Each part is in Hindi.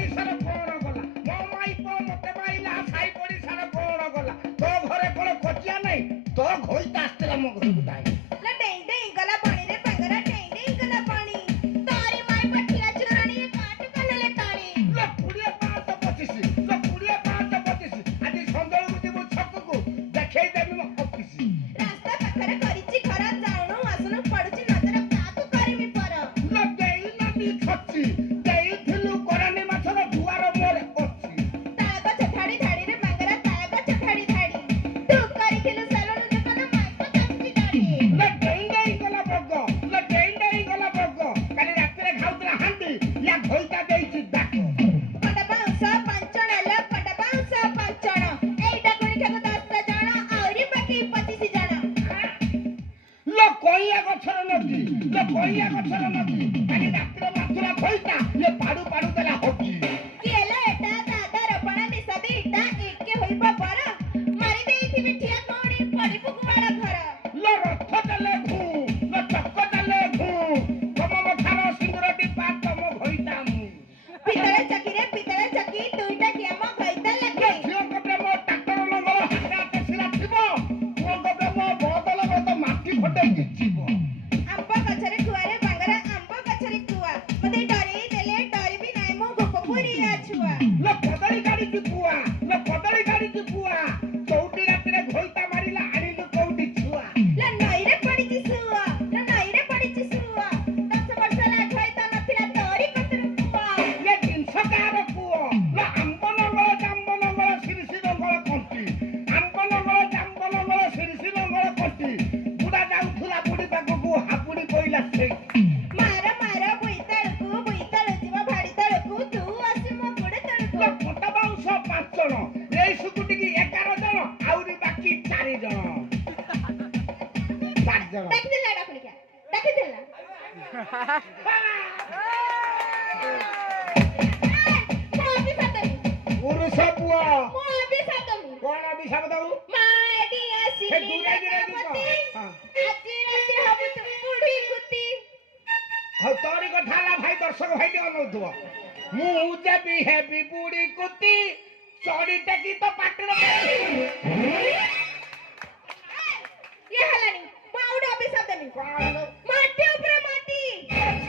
ପଡ଼ିଶାର କଣ ଗଲା ମୋ ମାଇପ ମତେ ମାଇଲା ସାଇ ପଡ଼ିଶାର କଣ ଗଲା ତୋ ଘରେ କଣ ଖୋଜିଆ ନାହିଁ ତୋ ଘଇତା ଆସିଥିଲା ମୋ ଘରକୁ ଧାଇଁ ला डेई डेई गला पानी रे पंगरा डेई डेई गला पानी तारी माई पठिया चुरानी ये काट कनले तारी लो 20 5 25 ଆଜି ସନ୍ଧ୍ୟାବେଳକୁ ଯିବୁ ଛକକୁ ଦେଖେଇ ଦେବି ମୋ ଅଫିସ रास्ता पखरे करिची खरा जाणू आसनु पडुची नजर काकू करमी पर लो ଦେଇ ନାନି ଛଚି ଦେଇଥିଲୁ କରାନି ମାଛର ଦୁଆର ମୋରେ ଅଛି ताळग चठाडी धाडी रे पंगरा ताळग चठाडी धाडी तू करिथिलु सलोनु दुकान माई पचाची दाडी लो ଡେଇଁ ଗଲା ବଗ କାଲି ରାତିରେ ଖାଉଥିଲା ହାଣ୍ଡି ୟା ଘଇତା ଦେଇଛି ଡାକ पट बाउंस पंचण ला पट बाउंस पंचण एइटा गुणिखाको 10 जण आउरी बाकी 25 जण लो କଇଆ ଗଛର ନଦୀ କାଲି ରାତିରେ ମାଥୁରା ଘଇତା ଇଏ ପାଡୁ ପାଡୁ ଦେଲା ହକି केला एटा दादा रपणा मिसाबी इटा एके होइबा बर मारी देइथि बिठिया कोणी पडी पुकुमाडा घर लो ରଥ ଦେଲେ ଘୁ लो ଚକ ଦେଲେ ଘୁ ତମ ମଥାର ସିନ୍ଦୁର ଟିପା ତମ ଘଇତା ମୁଁ पितळे चकी दुईटा कियाम गइता लागे ଝିଅଙ୍କ ପ୍ରେମ ଟ୍ରାକ୍ଟର ଲଙ୍ଗଳ ହାତ ଶିରା ଥିବ ପୁଅଙ୍କ ପ୍ରେମ ବଦଳ ତ ମାଟି ଫଟେଇକି ଯିବ आंबा गछरे कुआरे बांगरा आंबा गछरे कुआ मते डरी देले डरी भी नाइ मो गोपपुरी छुआ लो କଦଳୀ ଗାଡିକି ପୁଆ ଚଉଟି ରାତିରେ ଘଇତା ମାରିଲା ଆଣିଲୁ କୋଉଠି ଛୁଆ ला नईरे पडिची सुआ 10 वर्ष ला गइता नथिला तोरी कतरु कुआ ଇଏ ଜିନିଷ କାହାର ପୁଅ लो ଆମ୍ବ ନଙ୍ଗଳ ଜାମ୍ବ ନଙ୍ଗଳ ଶିରିଷି ନଙ୍ଗଳ କଣ୍ଟି ବୁଢା ଯାଉଥିଲା ବୁଢୀ ପାଖକୁ ହାପୁଡି ପଇଲା ସେଇ मार बुईताळु जीवा भाडी ताळुकु तू आसी मो गुडे ताळुकु लो ପଟ ବାଉଁଶ 5 ଜଣ ଏଇ ସୁକୁଟିକି 11 ଜଣ ଆହୁରି ବାକି 4 ଜଣ ଦେଖିଦେଲା ଡାକୁଳିକା ଦେଖିଦେଲା मोबी सातमी ପୁରୁଷ ପୁଅ मोबी सातमी କଣ ଅଭିଶାପ ଦଉ माडी आसी हे दूरे दूरे लीलावती ହଁ ଆଜି ରାତି ହବୁ ତୁ ବୁଢୀ କୁତି ହଉ ତୋରି କଥା ହେଲା ଭାଇ ଦର୍ଶକ ଭାଇ ଟିକେ ଅନଉଥିବ ମୁଁ ଯେବି ହେବି ବୁଢୀ କୁତି ଚଢି ଟେକି ତ ପାଟିରେ ये हलानी बाउड अभिशाप देनी କଣ माटी ऊपर माटी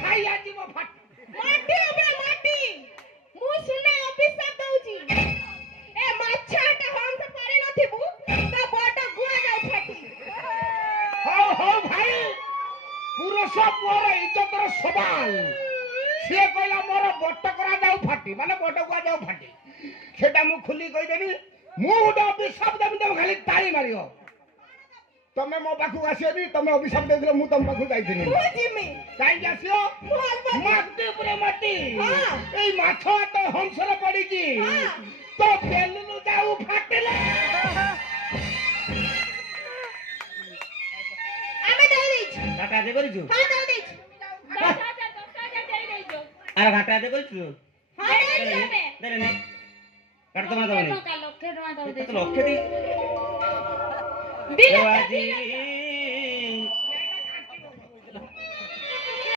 ଛାଇଆ ଯିବ ଫାଟି माटी ऊपर माटी मु सुना अभिशाप दउची ए माछाटा हम से पारे नथिबु ता बट गुआ जाउ फाटी ହଉ ଭାଇ ପୁରୁଷ ପୁଅର ଇଜ୍ଜତର ସବାଲ ସିଏ କହିଲା ମୋର ବଟ କରା ଯାଉ ଫାଟି ମାନେ ବଟ କୁଆ ଯାଉ ଫାଟି ସେଟା ମୁଁ ଖୁଲି କହିଦେବି ମୁଁ ଗୋଟେ ଅଭିଶାପ ଦେବି ତମେ ଖାଲି ତାଳି ମାରିବ ତମେ ମୋ ପାଖକୁ ଆସିବନି ତମେ ଅଭିଶାପ ଦେଇଥିଲ ମୁଁ ତମ ପାଖକୁ ଯାଇଥିଲି मु जिमी କାହିଁକି ଆସିବ बोल ମାଟି ଉପରେ ମାଟି ହଁ। ଏଇ ମାଛ ହାତ ହଂସରେ ପଡିଛି ହଁ। ତ ବେଲୁନ ଯାଉ ଫାଟିଲେ ଆମେ ଦେଇ ଦେଇଛୁ ଘାଟା ଆଦେ କରିଛୁ ହଁ ଦେଇ ଦେଇଛୁ 10,000 ଦେଇ ଦେଇଛୁ ଆରେ ଘାଟା ଆଦେ କରିଛୁ ହଁ ଦେଇଛୁ ଆମେ ଦେ ନେ କାଟ ତ ମାର ଦବନି ଲକ୍ଷେ ଟଙ୍କା କେତେ ଦେଇଛୁ ଲକ୍ଷେ ଦେଇ ଦିନ ଆଜି